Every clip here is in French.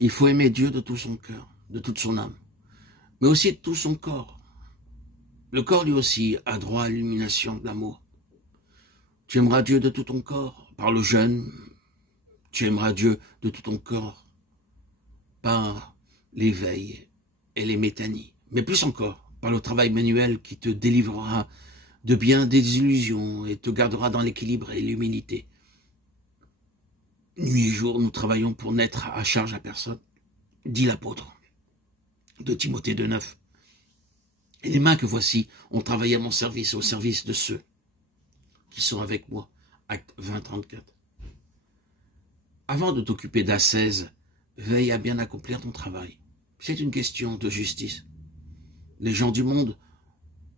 Il faut aimer Dieu de tout son cœur, de toute son âme, mais aussi de tout son corps. Le corps, lui aussi, a droit à l'illumination de l'amour. Tu aimeras Dieu de tout ton corps par le jeûne. Tu aimeras Dieu de tout ton corps par l'éveil et les métanies. Mais plus encore, par le travail manuel qui te délivrera de bien des illusions et te gardera dans l'équilibre et l'humilité. Nuit et jour, nous travaillons pour n'être à charge à personne, dit l'apôtre de Timothée 2,9. Et les mains que voici ont travaillé à mon service, au service de ceux qui sont avec moi. Acte 20,34. Avant de t'occuper d'ascèse, veille à bien accomplir ton travail. C'est une question de justice. Les gens du monde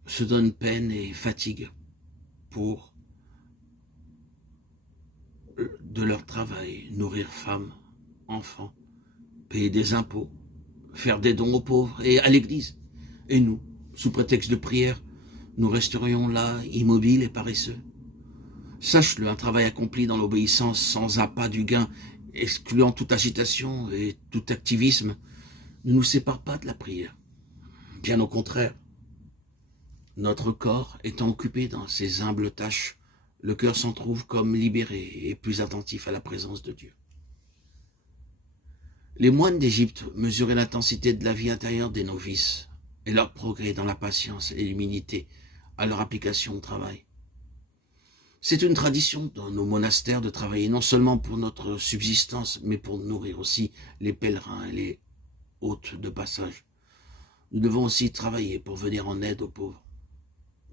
se donnent peine et fatigue pour de leur travail, nourrir femmes, enfants, payer des impôts, faire des dons aux pauvres et à l'église. Et nous, sous prétexte de prière, nous resterions là, immobiles et paresseux. Sache-le, un travail accompli dans l'obéissance sans appât du gain, excluant toute agitation et tout activisme, ne nous sépare pas de la prière. Bien au contraire, notre corps étant occupé dans ces humbles tâches, le cœur s'en trouve comme libéré et plus attentif à la présence de Dieu. Les moines d'Égypte mesuraient l'intensité de la vie intérieure des novices et leur progrès dans la patience et l'humilité à leur application au travail. C'est une tradition dans nos monastères de travailler non seulement pour notre subsistance, mais pour nourrir aussi les pèlerins et les hôtes de passage. Nous devons aussi travailler pour venir en aide aux pauvres.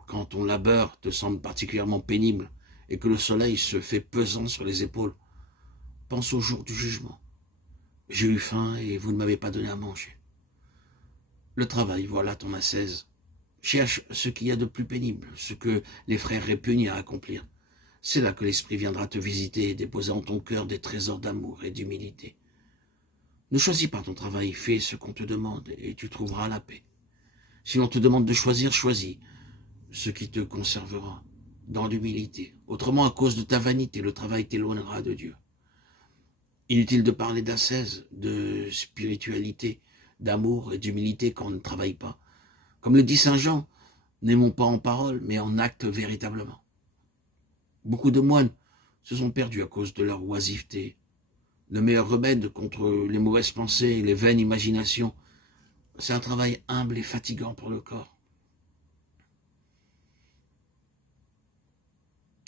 Quand ton labeur te semble particulièrement pénible et que le soleil se fait pesant sur les épaules, pense au jour du jugement. J'ai eu faim et vous ne m'avez pas donné à manger. Le travail, voilà ton ascèse. Cherche ce qu'il y a de plus pénible, ce que les frères répugnent à accomplir. C'est là que l'Esprit viendra te visiter et déposer en ton cœur des trésors d'amour et d'humilité. Ne choisis pas ton travail, fais ce qu'on te demande et tu trouveras la paix. Si l'on te demande de choisir, choisis ce qui te conservera dans l'humilité. Autrement, à cause de ta vanité, le travail t'éloignera de Dieu. Inutile de parler d'ascèse, de spiritualité, d'amour et d'humilité quand on ne travaille pas. Comme le dit saint Jean, n'aimons pas en parole, mais en acte véritablement. Beaucoup de moines se sont perdus à cause de leur oisiveté. Le meilleur remède contre les mauvaises pensées et les vaines imaginations, c'est un travail humble et fatigant pour le corps.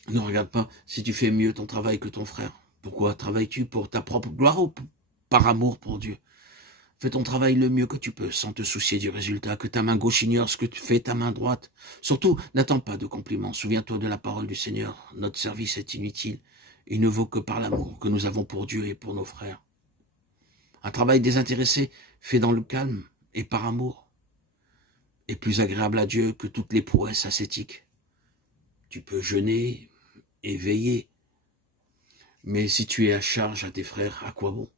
Ne regarde pas si tu fais mieux ton travail que ton frère. Pourquoi travailles-tu? Pour ta propre gloire ou par amour pour Dieu? Fais ton travail le mieux que tu peux, sans te soucier du résultat, que ta main gauche ignore ce que fait ta main droite. Surtout, n'attends pas de compliments. Souviens-toi de la parole du Seigneur. Notre service est inutile. Il ne vaut que par l'amour que nous avons pour Dieu et pour nos frères. Un travail désintéressé, fait dans le calme et par amour, est plus agréable à Dieu que toutes les prouesses ascétiques. Tu peux jeûner et veiller, mais si tu es à charge à tes frères, à quoi bon?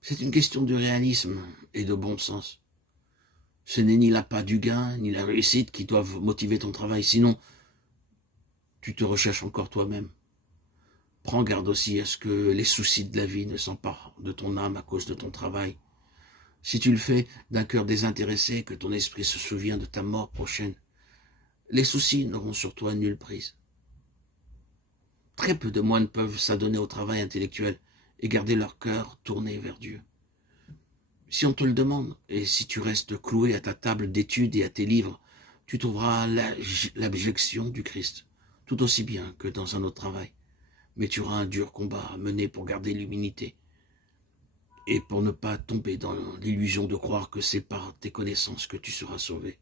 C'est une question de réalisme et de bon sens. Ce n'est ni l'appât du gain, ni la réussite qui doivent motiver ton travail, sinon tu te recherches encore toi-même. Prends garde aussi à ce que les soucis de la vie ne s'emparent de ton âme à cause de ton travail. Si tu le fais d'un cœur désintéressé, que ton esprit se souvient de ta mort prochaine, les soucis n'auront sur toi nulle prise. Très peu de moines peuvent s'adonner au travail intellectuel et garder leur cœur tourné vers Dieu. Si on te le demande, et si tu restes cloué à ta table d'études et à tes livres, tu trouveras l'abjection du Christ, tout aussi bien que dans un autre travail. Mais tu auras un dur combat à mener pour garder l'humilité et pour ne pas tomber dans l'illusion de croire que c'est par tes connaissances que tu seras sauvé.